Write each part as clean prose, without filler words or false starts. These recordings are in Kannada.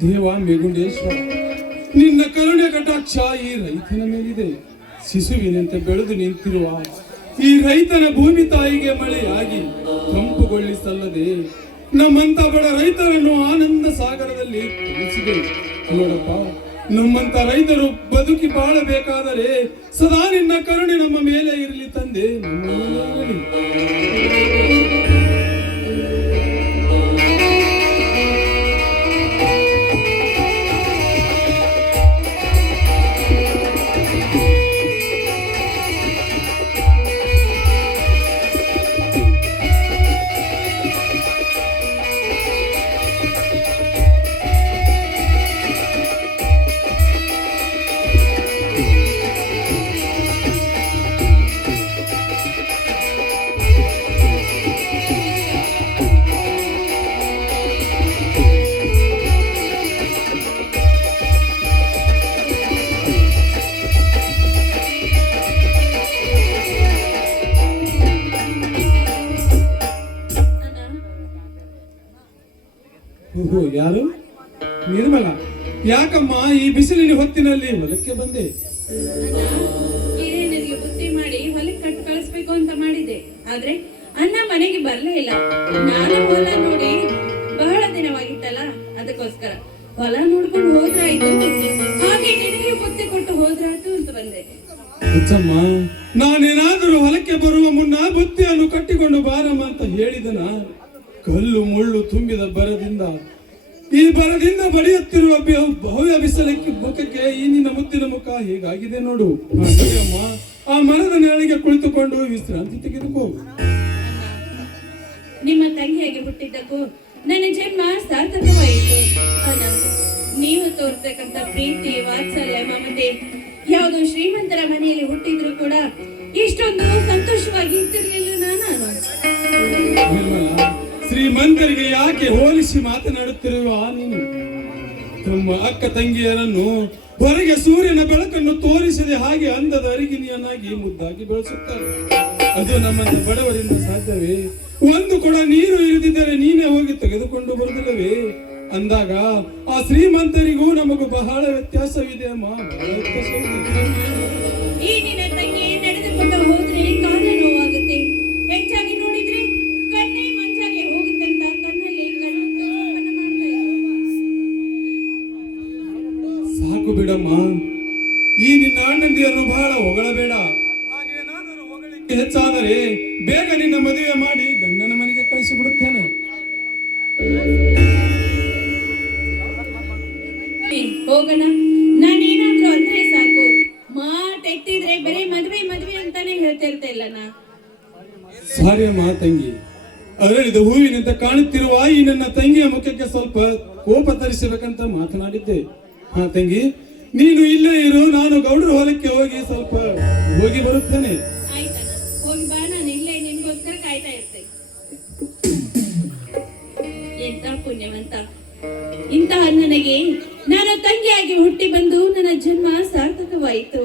ದೇವ ಮೇಗುಂಡೇಶ್ವರ, ನಿನ್ನ ಕರುಣೆ ಕಟಾಕ್ಷ ಈ ರೈತನ ಮೇಲಿದೆ. ಶಿಶುವಿನಂತೆ ಬೆಳೆದು ನಿಂತಿರುವ ಈ ರೈತನ ಭೂಮಿ ತಾಯಿಗೆ ಮಳೆಯಾಗಿ ತಂಪುಗೊಳಿಸಲ್ಲದೆ ನಮ್ಮಂತ ಬಡ ರೈತರನ್ನು ಆನಂದ ಸಾಗರದಲ್ಲಿ ತಿಳಿಸಿದೆ. ನೋಡಪ್ಪ, ನಮ್ಮಂತ ರೈತರು ಬದುಕಿ ಬಾಳಬೇಕಾದರೆ ಸದಾ ನಿನ್ನ ಕರುಣೆ ನಮ್ಮ ಮೇಲೆ ಇರಲಿ ತಂದೆ, ನಮ್ಮ ಮೇಲೆ ಇರಲಿ. ಯಾರು? ನಿರ್ಮಲ, ಯಾಕಮ್ಮ ಈ ಬಿಸಿಲಿನ ಹೊತ್ತಿನಲ್ಲಿ ಹೊಲಕ್ಕೆ ಬಂದೆ? ಹಿರೇನರಿಗೆ ಬುತ್ತಿ ಮಾಡಿ ಹೊಲಕ್ಕೆ ಕಟ್ಟು ಕಳಿಸ್ಬೇಕು ಅಂತ ಮಾಡಿದೆ. ಆದ್ರೆ ಅಣ್ಣ ಮನೆಗೆ ಬರ್ಲೇ ಇಲ್ಲ. ನಾನು ಹೊಲ ನೋಡಿ ಬಹಳ ದಿನವಾಗಿತ್ತಲ್ಲ, ಅದಕ್ಕೋಸ್ಕರ ಹೊಲ ನೋಡ್ಕೊಂಡು ಹೋದ್ರಾಯ್ತು, ಹಾಗೆ ನಿನಗೆ ಬುತ್ತಿ ಕೊಟ್ಟು ಹೋದ್ರಾಯ್ತು ಅಂತ ಬಂದೆ. ಹುಚ್ಚಮ್ಮ, ನಾನೇನಾದರೂ ಹೊಲಕ್ಕೆ ಬರುವ ಮುನ್ನ ಬುತ್ತಿಯನ್ನು ಕಟ್ಟಿಕೊಂಡು ಬಾರಮ್ಮ ಅಂತ ಹೇಳಿದನ? ಕಲ್ಲು ಮುಳ್ಳು ತುಂಬಿದ ಈ ಬರದಿಂದ ಬಡಿಯುತ್ತಿರುವ ಭವ್ಯ ಬಿಸಿಲಕ್ಕೆ ಮುಖಕ್ಕೆ ಈ ನಿನ್ನ ಮುತ್ತಿನ ಮುಖ ಹೀಗಾಗಿದೆ ನೋಡು. ಅಮ್ಮ, ಆ ಮರದ ನೆರಳಿಗೆ ಕುಳಿತುಕೊಂಡು ವಿಶ್ರಾಂತಿ ತೆಗೆದುಕೋ. ನಿಮ್ಮ ತಂಗಿಯಾಗಿ ಹುಟ್ಟಿದ್ದಕ್ಕೂ ನನ್ನ ಜನ್ಮ ಸಾರ್ಥಕವಾಯಿತು. ನೀವು ತೋರ್ತಕ್ಕಂಥ ಪ್ರೀತಿ, ವಾತ್ಸಲ್ಯ, ಮಮತೆ ಯಾವುದೋ ಶ್ರೀಮಂತರ ಮನೆಯಲ್ಲಿ ಹುಟ್ಟಿದ್ರು ಕೂಡ ಇಷ್ಟೊಂದು ಸಂತೋಷವಾಗಿ ಇರ್ತಿರ್ಲಿಲ್ಲ ನಾನು. ಶ್ರೀಮಂತರಿಗೆ ಯಾಕೆ ಹೋಲಿಸಿ ಮಾತನಾಡುತ್ತಿರುವ ನೀನು? ತಮ್ಮ ಅಕ್ಕ ತಂಗಿಯರನ್ನು ಹೊರಗೆ ಸೂರ್ಯನ ಬೆಳಕನ್ನು ತೋರಿಸದೆ ಹಾಗೆ ಅಂದದ ಅರಿಗಿನಿಯನ್ನಾಗಿ ಮುದ್ದಾಗಿ ಬೆಳೆಸುತ್ತಾರೆ. ಅದು ನಮ್ಮಂತ ಬಡವರಿಂದ ಸಾಧ್ಯವೇ? ಒಂದು ಕೊಡ ನೀರು ಇರಿದಿದ್ದರೆ ನೀನೇ ಹೋಗಿ ತೆಗೆದುಕೊಂಡು ಬರುವುದಿಲ್ಲವೇ? ಅಂದಾಗ ಆ ಶ್ರೀಮಂತರಿಗೂ ನಮಗೂ ಬಹಳ ವ್ಯತ್ಯಾಸವಿದೆ ಅಮ್ಮ, ಬಹಳ ವ್ಯತ್ಯಾಸವಿದೆ. ಈ ನಿನ್ನ ತಂಗಿ ನಡೆದುಕೊಂಡು ಹೋದ್ರೆ ಕಾಲ ನೋವಾಗುತ್ತೆ, ಹೆಚ್ಚಾಗಿ ನೋಡಿದ್ರೆ ಕಣ್ಣೇ ಮಂಚಾಗೆ ಹೋಗುತ್ತೆ ಅಂತ ಕಣ್ಣಲ್ಲಿ ಸಾಕು ಬಿಡಮ್ಮ. ಈ ನಿನ್ನ ಅಣ್ಣಂದಿಯನ್ನು ಬಹಳ ಹೊಗಳಬೇಡ. ಹಾಗೇನಾದರೂ ಹೊಗಳಿಕೆ ಹೆಚ್ಚಾದರೆ ಬೇಗ ನಿನ್ನ ಮದುವೆ ಮಾಡಿ ಗಂಡನ ಮನೆಗೆ ಕಳಿಸಿಬಿಡುತ್ತೇನೆ. ಹೋಗೋಣ, ನಾನೇನಾದ್ರೂ ಅಂದ್ರೆ ಸಾಕು, ಮಾತೆತ್ತಿದ್ರೆ ಬರೀ ಮದ್ವೆ ಮದ್ವೆ ಅಂತಾನೆ ಹೇಳ್ತಿರ್ತಾ ಇಲ್ಲ ನಾ. ಸಾರಿ ಅಮ್ಮ ತಂಗಿ, ಅರಳಿದ ಹೂವಿನಂತ ಕಾಣುತ್ತಿರುವ ಈ ನನ್ನ ತಂಗಿಯ ಮುಖಕ್ಕೆ ಸ್ವಲ್ಪ ಕೋಪ ತರಿಸಬೇಕಂತ ಮಾತನಾಡಿದ್ದೆ. ಹಾ ತಂಗಿ, ನೀನು ಇಲ್ಲೇ ಇರು, ನಾನು ಗೌಡರ ಹೊಲಕ್ಕೆ ಹೋಗಿ ಸ್ವಲ್ಪ ಹೋಗಿ ಬರುತ್ತೇನೆ. ಆಯ್ತಣ್ಣ, ಹೋಗಿ ಬಾ, ನಾನು ಇಲ್ಲೇ ನಿನ್ಗೋಸ್ಕರ ಕಾಯ್ತಾ ಇರ್ತೇನೆ. ಎಂತ ಪುಣ್ಯವಂತ, ಇಂತಹ ನನಗೆ ನಾನು ತಂಗಿಯಾಗಿ ಹುಟ್ಟಿ ಬಂದು ನನ್ನ ಜನ್ಮ ಸಾರ್ಥಕವಾಯಿತು.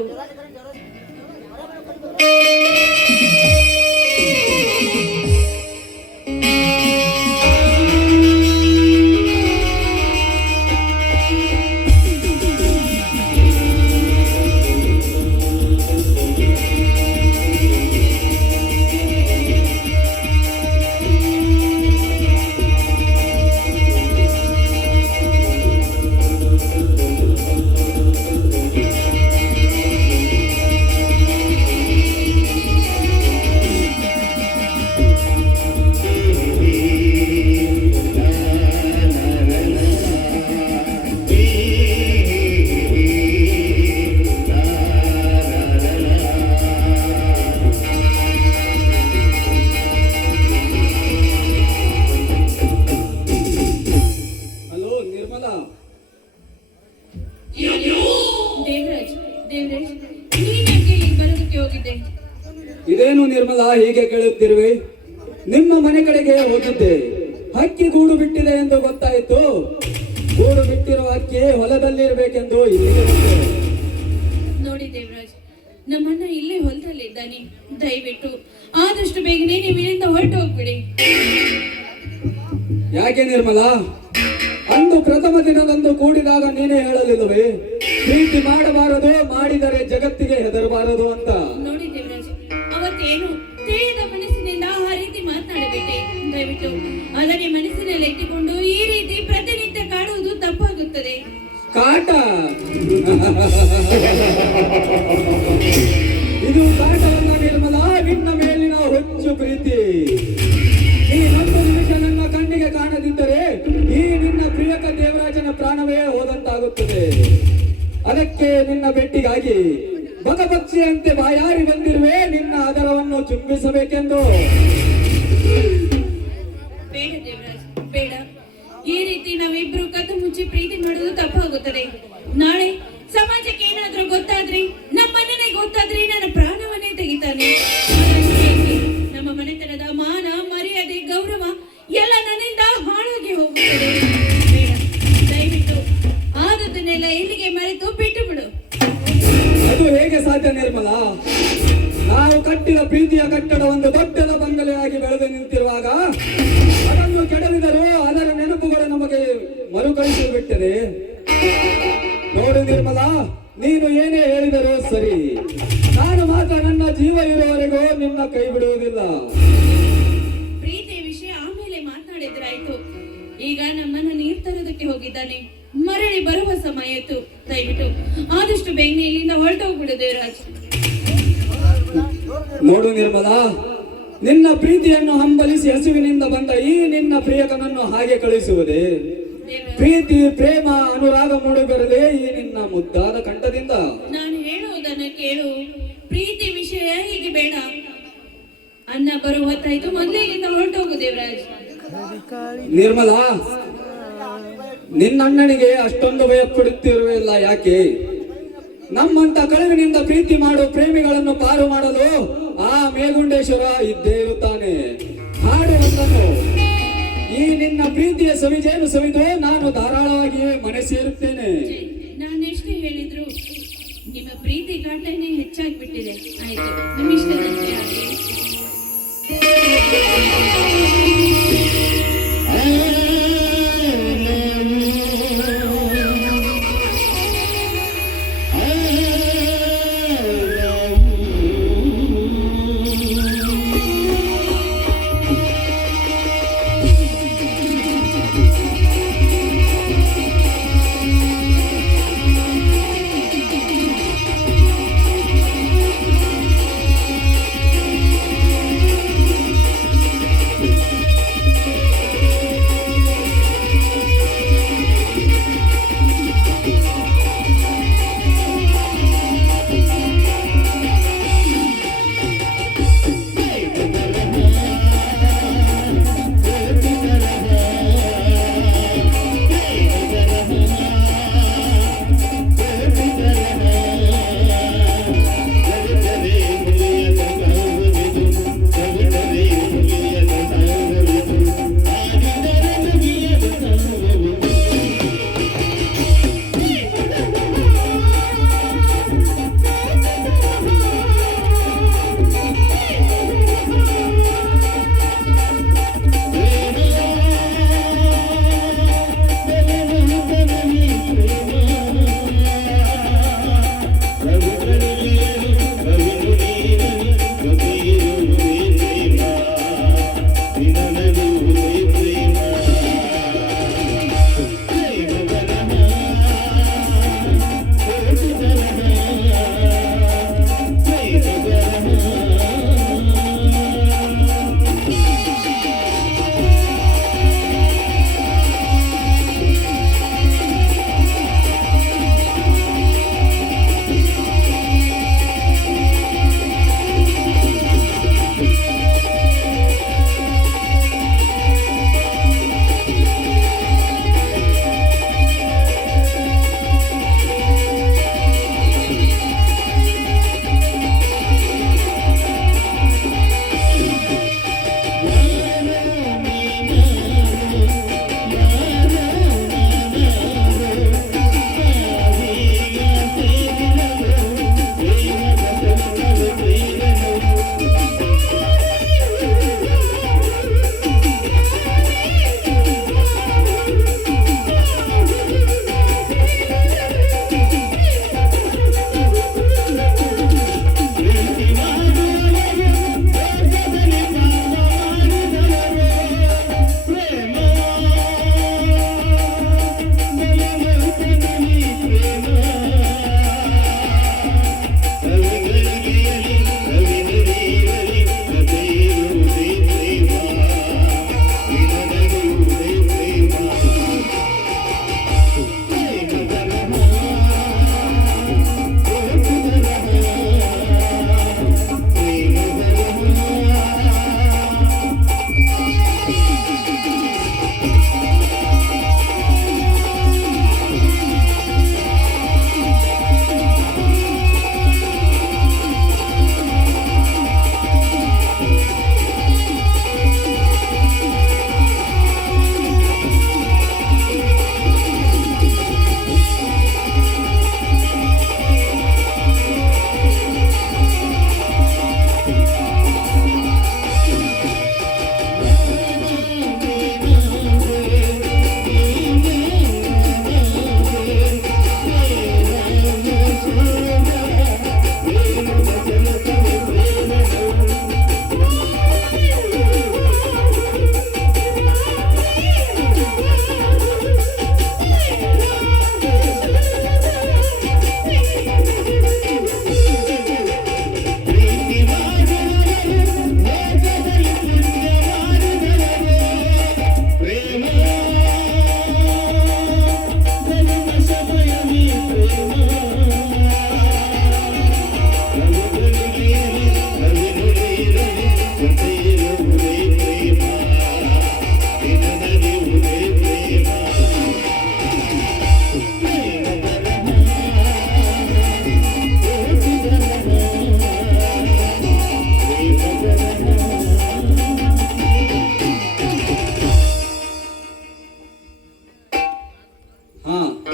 ಇದೇನು ನಿರ್ಮಲಾ ಹೀಗೆ ಕೇಳುತ್ತಿರುವೆ? ನಿಮ್ಮ ಮನೆ ಕಡೆಗೆ ಹೋಗಿದ್ದೆ, ಹಕ್ಕಿ ಗೂಡು ಬಿಟ್ಟಿದೆ ಎಂದು ಗೊತ್ತಾಯಿತು. ಗೂಡು ಬಿಟ್ಟಿರೋ ಹಕ್ಕಿ ಹೊಲದಲ್ಲಿರ್ಬೇಕೆಂದು ಇಲ್ಲಿಗೆ ಬಂದೆ. ನೋಡಿ ದೇವರಾಜ್, ನಮ್ಮನ್ನ ಇಲ್ಲೇ ಹೊಲದಲ್ಲಿದ್ದಾನೆ, ದಯವಿಟ್ಟು ಆದಷ್ಟು ಬೇಗನೆ ನೀವು ಇಲ್ಲಿಂದ ಹೊರಟು ಹೋಗ್ಬಿಡಿ. ಯಾಕೆ ನಿರ್ಮಲಾ, ಅಂದ ಅಂದು ಪ್ರಥಮ ದಿನದಂದು ಕೂಡಿದಾಗ ನೀನೇ ಹೇಳಲಿಲ್ಲವೇ ಪ್ರೀತಿ ಮಾಡಬಾರದು, ಮಾಡಿದರೆ ಜಗತ್ತಿಗೆ ಹೆದರಬಾರದು ಅಂತ. ನೋಡಿ ದೇವರಾಜ್, ಅವತ್ತೇನು ತಿಳಿಯದ ಮನಸ್ಸಿನಿಂದ ಆ ರೀತಿ ಮಾತನಾಡಬೇಕೆ? ದಯವಿಟ್ಟು ಅದನ್ನೇ ಮನಸ್ಸಿನಲ್ಲಿ ಎತ್ತಿಕೊಂಡು ಈ ರೀತಿ ಪ್ರತಿನಿತ್ಯ ಕಾಡುವುದು ತಪ್ಪಾಗುತ್ತದೆ. ಕಾಟ ಇದು ಕಾಟವಲ್ಲ ನಿರ್ಮಲ, ನಿನ್ನ ಮೇಲಿನ ಹುಚ್ಚು ಪ್ರೀತಿ. ನೀನೊಂದು ನಿಮಿಷ ನನ್ನ ಕಣ್ಣಿಗೆ ಕಾಣದಿದ್ದರೆ ಈ ನಿನ್ನ ಪ್ರಿಯಕ ದೇವರಾಜನ ಪ್ರಾಣವೇ ಹೋದಂತಾಗುತ್ತದೆ. ಅದಕ್ಕೆ ನಿನ್ನ ಭೇಟಿಗಾಗಿ ಬಕಪಕ್ಷಿಯಂತೆ ಬಾಯಾರಿ ಬಂದಿರುವೆ, ನಿನ್ನ ಆದರವನ್ನು ಚುಂಬಿಸಬೇಕೆಂದು. ಬೇಡ ದೇವರಾಜ್, ಬೇಡ. ಈ ರೀತಿ ನಾವಿಬ್ರು ಕದ್ದು ಮುಚ್ಚಿ ಪ್ರೀತಿ ಮಾಡುವುದು ತಪ್ಪಾಗುತ್ತದೆ. ನಾಳೆ ಸಮಾಜಕ್ಕೆ ಏನಾದ್ರೂ ಗೊತ್ತಾದ್ರೆ, ನಮ್ಮ ಮನೆಗೆ ಗೊತ್ತಾದ್ರೆ ನನ್ನ ಪ್ರಾಣವನ್ನೇ ತೆಗಿತಾನೆ. ಹಾಗಾಗಿ ಏಕೆ? ನಮ್ಮ ಮನೆತನದ ಮಾನ, ಮರ್ಯಾದೆ, ಗೌರವ ಎಲ್ಲ ನನ್ನಿಂದ ಹಾಳಾಗಿ ಹೋಗುತ್ತದೆ. ಬೇಡ, ದಯವಿಟ್ಟು ಆದದ್ದನ್ನೆಲ್ಲ ಇಲ್ಲಿಗೆ ಮರೆತು ಬಿಟ್ಟು ಬಿಡು. ಅದು ಹೇಗೆ ಸಾಧ್ಯ ನಿರ್ಮಲ? ನಾವು ಕಟ್ಟಿದ ಪ್ರೀತಿಯ ಕಟ್ಟಡ ಒಂದು ದೊಡ್ಡದ ಬಂಗಲೆಯಾಗಿ ಬೆಳೆದು ನಿಂತಿರುವಾಗ ಅದನ್ನು ಕೆಡವಿದರೂ ಅದರ ನೆನಪುಗಳು ನಮಗೆ ಮರುಕಳಿಸಿ ಬಿಟ್ಟಿದೆ. ನೋಡು ನಿರ್ಮಲ, ನೀನು ಏನೇ ಹೇಳಿದರೂ ಸರಿ, ನಾನು ಮಾತ್ರ ನನ್ನ ಜೀವ ಇರುವವರೆಗೂ ನಿನ್ನ ಕೈ ಬಿಡುವುದಿಲ್ಲ. ಪ್ರೀತಿ ವಿಷಯ ಆಮೇಲೆ ಮಾತನಾಡಿದ್ರಾಯ್ತು. ಈಗ ನಮ್ಮನ್ನ ನೀರ್ ತರೋದಕ್ಕೆ ಹೋಗಿದ್ದಾನೆ, ಮರಳಿ ಬರುವ ಸಮಯ ಇತ್ತು. ದಯವಿಟ್ಟು ಆದಷ್ಟು ಬೇಗನೆ ಇಲ್ಲಿಂದ ಹೊರಟೋಗ್ಬಿಡು ದೇವರಾಜ್. ನೋಡು ನಿರ್ಮಲ, ನಿನ್ನ ಪ್ರೀತಿಯನ್ನು ಹಂಬಲಿಸಿ ಹಸಿವಿನಿಂದ ಬಂದ ಈ ನಿನ್ನ ಪ್ರಿಯಕನನ್ನು ಹಾಗೆ ಕಳಿಸುವುದೇ? ಪ್ರೀತಿ, ಪ್ರೇಮ, ಅನುರಾಗ ಮೂಡಿ ಬರಲೇ ಈ ನಿನ್ನ ಮುದ್ದಾದ ಕಂಠದಿಂದ. ನಾನು ಹೇಳುವುದನ್ನು ಕೇಳು. ಪ್ರೀತಿ ವಿಷಯ ಹೀಗೆ ಬೇಡ. ಅನ್ನ ಬರುವ ಹೊತ್ತಾಯ್ತು, ಮೊದಲೇ ಇಲ್ಲಿಂದ ಹೊರಟೋಗು ದೇವರಾಜ್. ನಿರ್ಮಲ, ನಿನ್ನಣ್ಣನಿಗೆ ಅಷ್ಟೊಂದು ಭಯ ಕೊಡುತ್ತಿರುವಿಲ್ಲ ಯಾಕೆ? ನಮ್ಮಂತ ಕಳವಿನಿಂದ ಪ್ರೀತಿ ಮಾಡೋ ಪ್ರೇಮಿಗಳನ್ನು ಪಾರು ಮಾಡಲು ಆ ಮೇಗುಂಡೇಶ್ವರ ಇದ್ದೇ ಇರುತ್ತಾನೆ. ಹಾಡು ಒಂದನ್ನು, ಈ ನಿನ್ನ ಪ್ರೀತಿಯ ಸವಿಜೇನು ಸವಿದು ನಾನು ಧಾರಾಳವಾಗಿ ಮನೆ ಸೇರುತ್ತೇನೆ. ನಾನೆಷ್ಟು ಹೇಳಿದ್ರು ನಿಮ್ಮ ಪ್ರೀತಿ ಕಾಟನೆ ಹೆಚ್ಚಾಗ್ಬಿಟ್ಟಿದೆ. ಆಯ್ತು, ನಿಮ್ಮಿಷ್ಟದಂತೆ ಆಗಲಿ.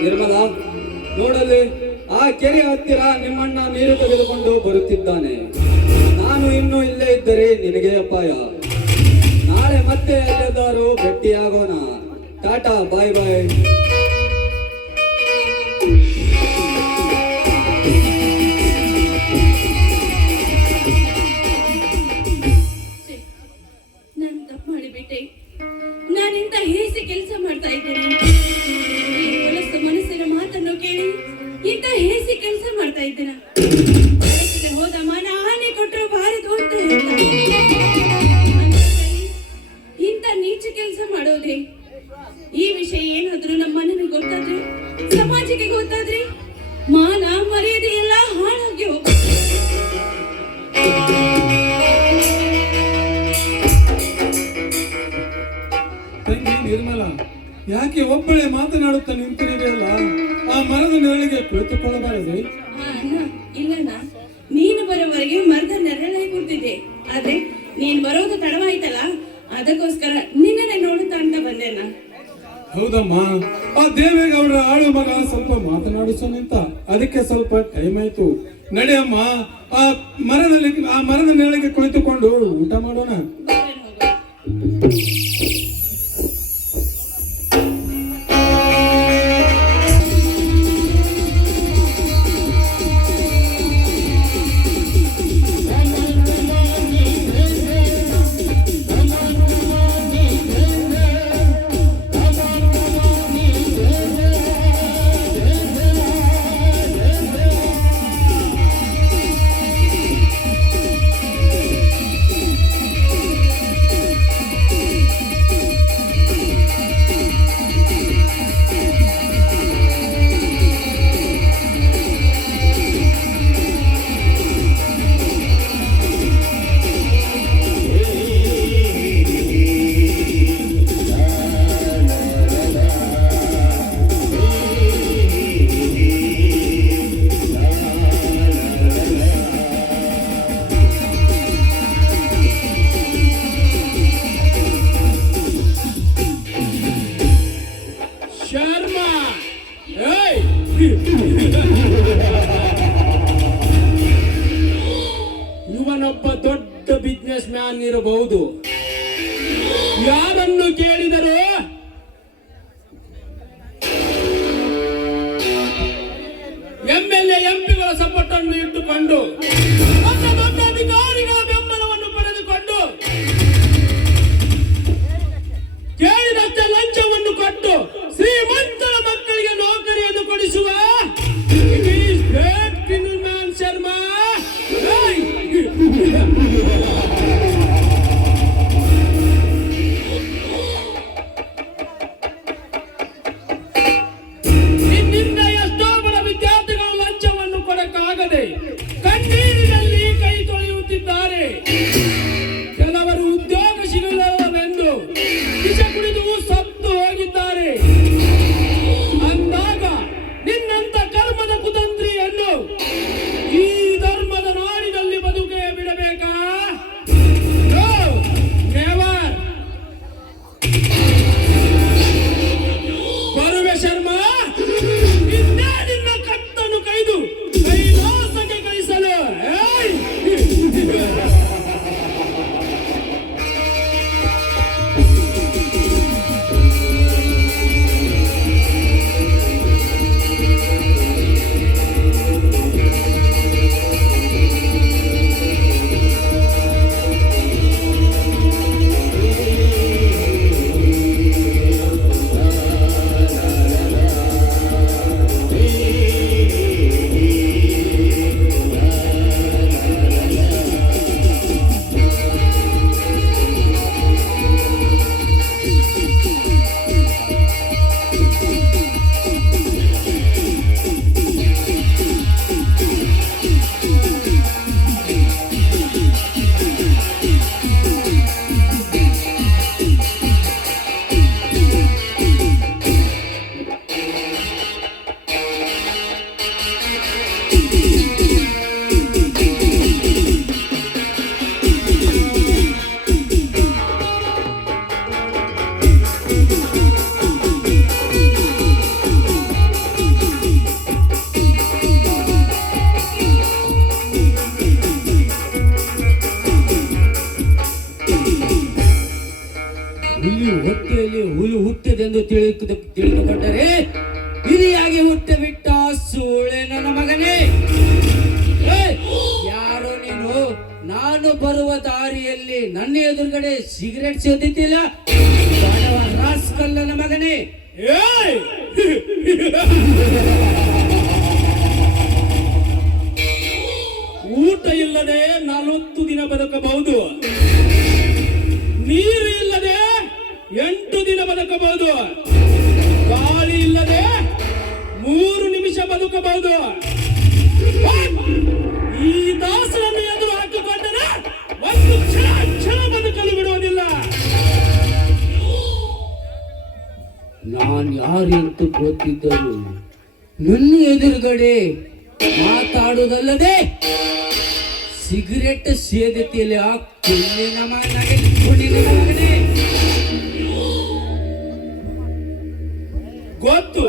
ನಿರ್ಮಲಾ, ನೋಡಲಿ, ಆ ಕೆರೆ ಹತ್ತಿರ ನಿಮ್ಮಣ್ಣ ನೀರು ತೆಗೆದುಕೊಂಡು ಬರುತ್ತಿದ್ದಾನೆ. ನಾನು ಇನ್ನೂ ಇಲ್ಲೇ ಇದ್ದರೆ ನಿನಗೆ ಅಪಾಯ. ನಾಳೆ ಮತ್ತೆ ಎಲ್ಲೆಲ್ಲಾರು ಭೇಟಿಯಾಗೋಣ. ಟಾಟಾ, ಬಾಯ್ ಬಾಯ್. ನಾನು ತಪ್ಪು ಮಾಡಿಬಿಟ್ಟೆ. ನಾನಿಂತ ಹೇಸಿ ಕೆಲಸ ಮಾಡ್ತಾ ಇದ್ದೇನೆ. ಈ ಹೊಲಸು ಮನಸ್ಸಿನ ಮಾತನ್ನು ಕೇಳಿ ಇಂತ ಹೇಸಿ ಕೆಲಸ ಮಾಡ್ತಾ ಇದ್ದೀನ. ಹೋದ ಮನ ಆನೆ ಕೊಟ್ಟರು ಬಾರದು ಅಂತ ಹೇಳ್ತಾರೆ. ಇಂತ ನೀಚ ಕೆಲಸ ಮಾಡೋದೇ? ಈ ವಿಷಯ ಏನಾದ್ರೂ ನಮ್ಮ ಮನೆಗೆ ಗೊತ್ತಾದ್ರೆ, ಸಮಾಜಕ್ಕೆ ಗೊತ್ತಾದ್ರೆ, ಮಾನ ಮರ್ಯಾದೆ ಎಲ್ಲ ಹಾಳಾಗಿ ಹೋಗುತ್ತೆ. ತಂಗಿ ನಿರ್ಮಲಾ, ಯಾಕೆ ಒಬ್ಬಳೆ ಮಾತನಾಡುತ್ತಾ ನಿಂತಿರಲಿಲ್ಲ? ಆ ಮರದ ನೆರಳಿಗೆ ಕುಳಿತುಕೊಳ್ಳಬಾರದು? ಅಣ್ಣ, ಇಲ್ಲಣ್ಣ, ನೀನು ಬರೋವರೆಗೆ ಮರದ ನೆರಳಾಗಿ ಕೂತಿದ್ದೆ. ಆದ್ರೆ ನೀನ್ ಬರೋದು ತಡವಾಯ್ತಲ್ಲ, ಅದಕ್ಕೋಸ್ಕರ ನಿನ್ನನ್ನೇ ನೋಡುತ್ತಾ ಅಂತ ಬಂದೆಣ್ಣ. ಹೌದಮ್ಮ, ಆ ದೇವೇಗೌಡರ ಆಳು ಮಗ ಸ್ವಲ್ಪ ಮಾತನಾಡಿಸೋ ನಿಂತ, ಅದಕ್ಕೆ ಸ್ವಲ್ಪ ಟೈಮ್ ಆಯ್ತು. ನಡೆಯಮ್ಮ, ಆ ಮರದ ನೆರಳಿಗೆ ಕುಳಿತುಕೊಂಡು ಊಟ ಮಾಡೋಣ. ಬಾರಣ್ಣ, ಹೋಗೋಣ. ಇವನೊಬ್ಬ ದೊಡ್ಡ ಬಿಸ್ನೆಸ್ ಮ್ಯಾನ್ ಇರಬಹುದು. ಯಾರನ್ನು ಕೇಳಿದರೂ MLA MP ಗಳ ಸಪೋರ್ಟ್ ಅನ್ನು ಇಟ್ಟುಕೊಂಡು, ದೊಡ್ಡ ದೊಡ್ಡ ಅಧಿಕಾರಿಗಳ ಬೆಂಬಲವನ್ನು ಪಡೆದುಕೊಂಡು, ಕೇಳಿದಷ್ಟೇ ಲಂಚವನ್ನು ಕೊಟ್ಟು ಶ್ರೀಮಂತರ ಮಕ್ಕಳಿಗೆ ನೌಕರಿಯನ್ನು ಕೊಡಿಸುವ ಗ್ರೇಟ್ ಕ್ರಿಮಿನಲ್ ಮ್ಯಾನ್ ಶರ್ಮಾ. ನಿನ್ನಿಂದ ಎಷ್ಟೋ ಬಡ ವಿದ್ಯಾರ್ಥಿಗಳು ಲಂಚವನ್ನು ಕೊಡಕ್ಕಾಗದೆ ಕಣ್ಣೀರು ದಾರಿಯಲ್ಲಿ ಹುಲು ಹುಟ್ಟಿದೆಂದು ತಿಳಿದುಕೊಂಡರೆ ಹಿರಿಯಾಗಿ ಹುಟ್ಟ ಬಿಟ್ಟ ಸೂಳೆ ನನ್ನ ಮಗನೇ. ಯಾರೋ ನೀನು? ನಾನು ಬರುವ ದಾರಿಯಲ್ಲಿ ನನ್ನ ಎದುರುಗಡೆ ಸಿಗರೆಟ್ ಸೇದಿದ್ದಿಲ್ಲ, ಬಡವ ರಾಸ್ಕಲ್ ನನ್ನ ಮಗನೇ. ಊಟ ಇಲ್ಲದೆ 40 ದಿನ ಬದುಕಬಹುದು, ನೀರು ಇಲ್ಲದೆ 8 ದಿನ ಬದುಕಬಹುದು, ಗಾಳಿ ಇಲ್ಲದೆ 3 ನಿಮಿಷ ಬದುಕಬಹುದು. ಈ ದಾಸರನ್ನು ಎದುರು ಹಾಕಿಕೊಂಡರೆ ಒಂದು ಕ್ಷಣ ಬದುಕಲು ಬಿಡುವುದಿಲ್ಲ. ನಾನು ಯಾರೆಂತೂ ಗೊತ್ತಿದ್ದರು ನನ್ನ ಎದುರುಗಡೆ ಮಾತಾಡುವುದಲ್ಲದೆ ಸಿಗರೆಟ್ ಸೇದತಿಯಲ್ಲಿ ಮಗನೇ. ಗೊತ್ತು,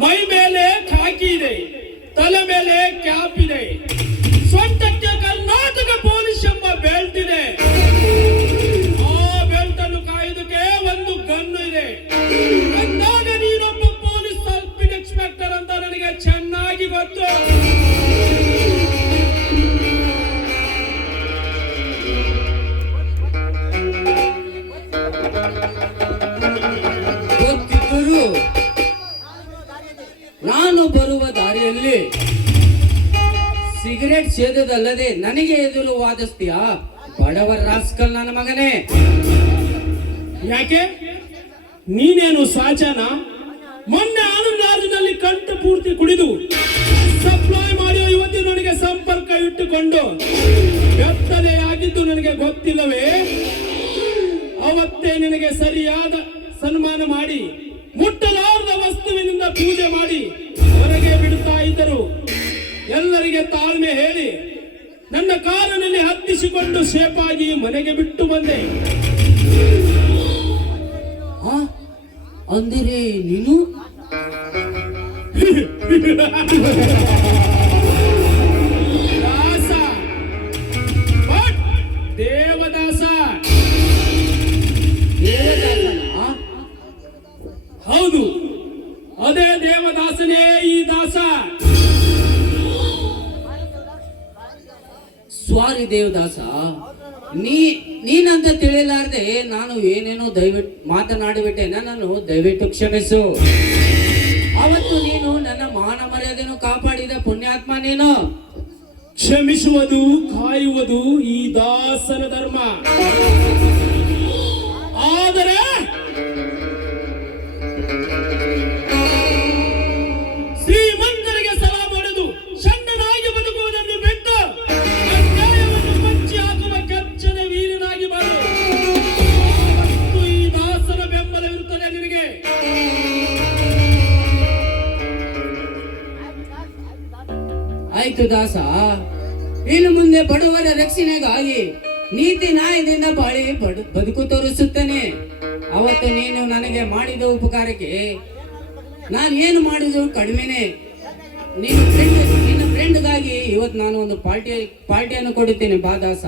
ಮೈ ಮೇಲೆ ಖಾಕಿ ಇದೆ, ತಲೆ ಮೇಲೆ ಕ್ಯಾಪ್ ಇದೆ, ಸೊಂಟಕ್ಕೆ ಕರ್ನಾಟಕ ಪೊಲೀಸ್ ಎಂಬ ಬೆಲ್ಟ್ ಇದೆ. ಆ ಬೆಲ್ಟ್ ಅನ್ನು ಕಾಯುವುದಕ್ಕೆ ಒಂದು ಗನ್ನು ಇದೆ. ಅಂದಾಗ ನೀನೊಬ್ಬ ಪೊಲೀಸ್ ಸಬ್ ಇನ್ಸ್ಪೆಕ್ಟರ್ ಅಂತ ನನಗೆ ಚೆನ್ನಾಗಿ ಗೊತ್ತು. ಗೊತ್ತಿದ್ದರೂ ನಾನು ಬರುವ ದಾರಿಯಲ್ಲಿ ಸಿಗರೆಟ್ ಸೇದದಲ್ಲದೆ ನನಗೆ ಎದುರು ವಾದಿಸ್ತೀಯಾ? ಬಡವ ರಾಸ್ಕಲ್ ನನ್ನ ಮಗನೇ. ಯಾಕೆ? ನೀನೇನು ಸಾಚನ? ಮೊನ್ನೆ ಆನಂದರಾಜನಲ್ಲಿ ಕಂಠ ಪೂರ್ತಿ ಕುಡಿದು ಸಪ್ಲೈ ಮಾಡಿ ಇವತ್ತು ನನಗೆ ಸಂಪರ್ಕ ಇಟ್ಟುಕೊಂಡು ಬೆತ್ತಲೆಯಾಗಿದ್ದು ನನಗೆ ಗೊತ್ತಿಲ್ಲವೇ? ಅವತ್ತೇ ನಿನಗೆ ಸರಿಯಾದ ಸನ್ಮಾನ ಮಾಡಿ ಮುಟ್ಟಲಾರದ ವಸ್ತುವಿನಿಂದ ಪೂಜೆ ಮಾಡಿ ಹೊರಗೆ ಬಿಡುತ್ತಾ ಇದ್ದರು. ಎಲ್ಲರಿಗೆ ತಾಳ್ಮೆ ಹೇಳಿ ನನ್ನ ಕಾರಿನಲ್ಲಿ ಹತ್ತಿಸಿಕೊಂಡು ಸೇಫಾಗಿ ಮನೆಗೆ ಬಿಟ್ಟು ಬಂದೆ. ಅಂದರೆ ನೀನು ದಾಸ, ಬಟ್ ದೇವದಾಸ. ದೇವದಾಸನಾ? ಹೌದು, ಅದೇ ದೇವದಾಸನೇ ಈ ದಾಸ. ಸ್ವಾರಿ ದೇವದಾಸ, ನೀನಂತ ತಿಳಿಲಾರ್ದೆ ನಾನು ಏನೇನೋ ದಯವಿಟ್ಟು ಮಾತನಾಡಿಬಿಟ್ಟೆ, ನನ್ನನ್ನು ದಯವಿಟ್ಟು ಕ್ಷಮಿಸು. ಅವತ್ತು ನೀನು ನನ್ನ ಮಾನ ಮರ್ಯಾದೆಯನ್ನು ಕಾಪಾಡಿದ ಪುಣ್ಯಾತ್ಮ ನೀನು. ಕ್ಷಮಿಸುವುದು ಕಾಯುವುದು ಈ ದಾಸನ ಧರ್ಮ. ಆದರೆ ಶ್ರೀಮಂತರಿಗೆ ಸಲಹೆ ಮಾಡುವುದು, ಸಣ್ಣನಾಗಿ ಬದುಕುವುದನ್ನು ಬಿಟ್ಟು ಅನ್ಯಾಯವನ್ನು ಬಚ್ಚಿ ಹಾಕುವ ಕೆಚ್ಚನ ವೀರನಾಗಿ ಬರು. ಮತ್ತು ಈ ದಾಸನ ಬೆಂಬಲವಿರುತ್ತದೆ ನಿನಗೆ. ಆಯ್ತು ದಾಸ, ಇನ್ನು ಮುಂದೆ ಬಡವರ ರಕ್ಷಣೆಗಾಗಿ ನೀತಿ ನ್ಯಾಯದಿಂದ ಬಾಳಿ ಬದುಕು ತೋರಿಸುತ್ತೇನೆ. ಅವತ್ತು ನೀನು ನನಗೆ ಮಾಡಿದ ಉಪಕಾರಕ್ಕೆ ನಾನು ಏನು ಮಾಡಿದ್ರು ಕಡಿಮೆನೆ. ನಿನ್ನ ಫ್ರೆಂಡ್ಗಾಗಿ ಇವತ್ತು ನಾನು ಒಂದು ಪಾರ್ಟಿಯನ್ನು ಕೊಡುತ್ತೇನೆ ಬಾ ದಾಸ.